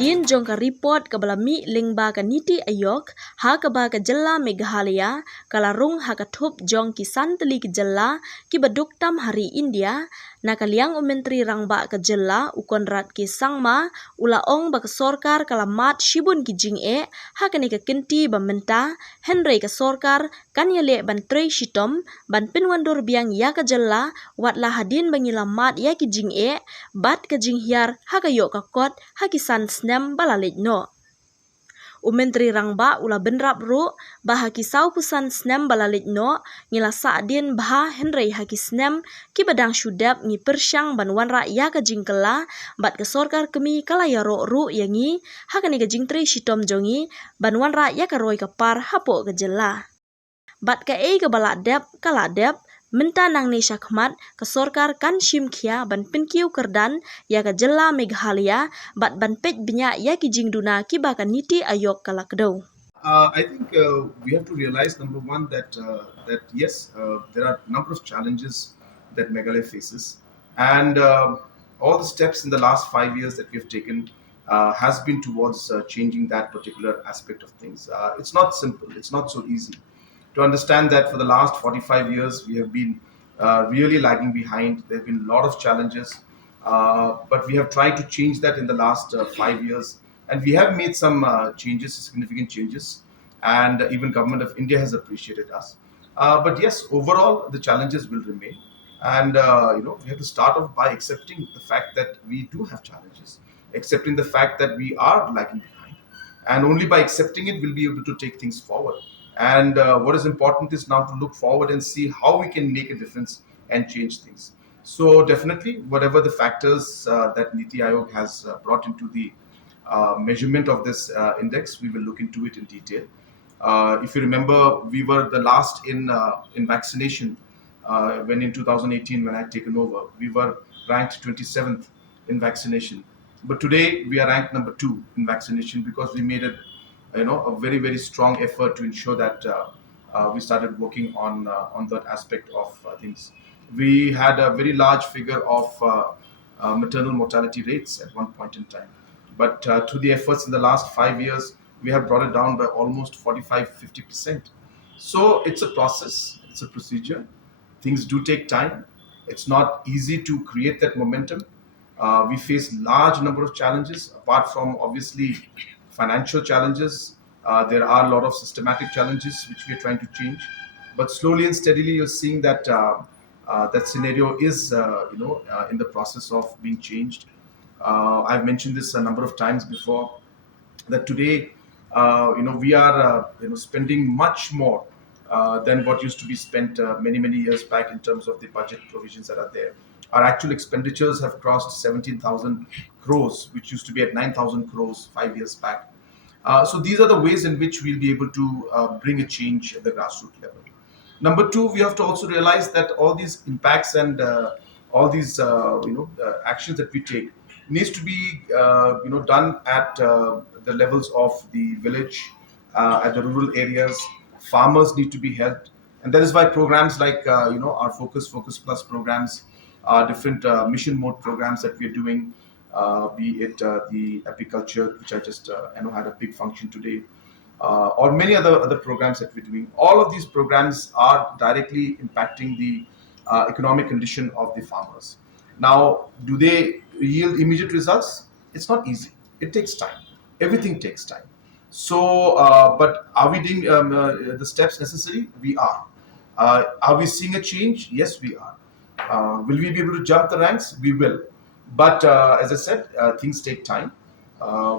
Hadin jong ka report ka balami lingba ka niti ayok ha ka ba ka Jylla Meghalaya kalarung ha ka thup jong ki santali ki Jylla ki baduk tam hari India na kaliang menteri rangba ka Jylla ukonrat ki sangma ulaong ba ka Sorkar kalamat shibun ki jing ha ka ni ka kenti ba menta Henry ka Sorkar kanyale ban Treishitom ban pinwandur biang ya ka Jylla watla hadin bangilamat ya ki jing bat ka jing hiar ha ka yok ka kot ha ki snem balalit no. Menteri rangba ula benrap ru bah ki sau pusan snem balalit no ngila saadin bah Henry haki snem ki badang syudap ngi persyang ban Wanrah ya ka jingkela bat ke Sorkar kemi kala ya ru yangi hakani ka jing Treishitom jongi ban Wanrah ya ka roi ka par hapo ka Jylla. Bat ka ka baladep kaladep menta nang ni syakmat ke Sorkar kan shim kia ban pinkiu kerdan ya ka Jylla Meghalaya bat ban pej benya ya ki jingduna ki baka niti ayok kalakdo. I think we have to realize number one that yes, there are a number of challenges that Meghalaya faces, and all the steps in the last 5 years that we have taken has been towards changing that particular aspect of things. It's not simple. It's not so easy to understand that for the last 45 years we have been really lagging behind. There have been a lot of challenges, but we have tried to change that in the last 5 years, and we have made some changes, significant changes, and even government of India has appreciated us. But yes, overall the challenges will remain, and we have to start off by accepting the fact that we do have challenges, accepting the fact that we are lagging behind, and only by accepting it we'll be able to take things forward. And what is important is now to look forward and see how we can make a difference and change things. So definitely, whatever the factors that Niti Aayog has brought into the measurement of this index, we will look into it in detail. If you remember, we were the last in vaccination when in 2018, when I had taken over, we were ranked 27th in vaccination. But today we are ranked number 2 in vaccination because we made a very strong effort to ensure that we started working on that aspect of things. We had a very large figure of maternal mortality rates at one point in time, but through the efforts in the last 5 years, we have brought it down by almost 45-50%. So it's a process, it's a procedure. Things do take time. It's not easy to create that momentum. We face large number of challenges apart from obviously financial challenges. There are a lot of systematic challenges which we are trying to change, but slowly and steadily you're seeing that that scenario is in the process of being changed. I've mentioned this a number of times before, that today we are spending much more than what used to be spent many years back in terms of the budget provisions that are there. Our actual expenditures have crossed 17,000 crores, which used to be at 9,000 crores 5 years back. So these are the ways in which we'll be able to bring a change at the grassroots level. Number two, we have to also realize that all these impacts and all these actions that we take needs to be done at the levels of the village, at the rural areas. Farmers need to be helped, and that is why programs like our Focus Plus programs, different mission mode programs that we are doing, be it the apiculture, which I just had a big function today, or many other programs that we're doing. All of these programs are directly impacting the economic condition of the farmers. Now, do they yield immediate results? It's not easy. It takes time. Everything takes time. So, but are we doing the steps necessary? We are. Are we seeing a change? Yes, we are. Will we be able to jump the ranks? We will. But as I said, things take time.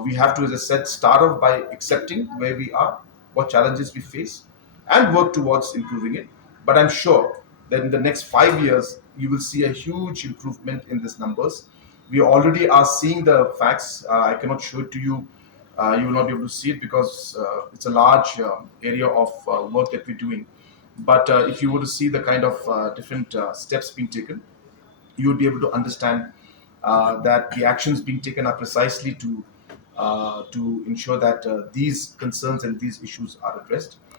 We have to, as I said, start off by accepting where we are, what challenges we face, and work towards improving it. But I'm sure that in the next 5 years, you will see a huge improvement in these numbers. We already are seeing the facts. I cannot show it to you. You will not be able to see it because it's a large area of work that we're doing. But if you were to see the kind of different steps being taken, you would be able to understand that the actions being taken are precisely to ensure that these concerns and these issues are addressed.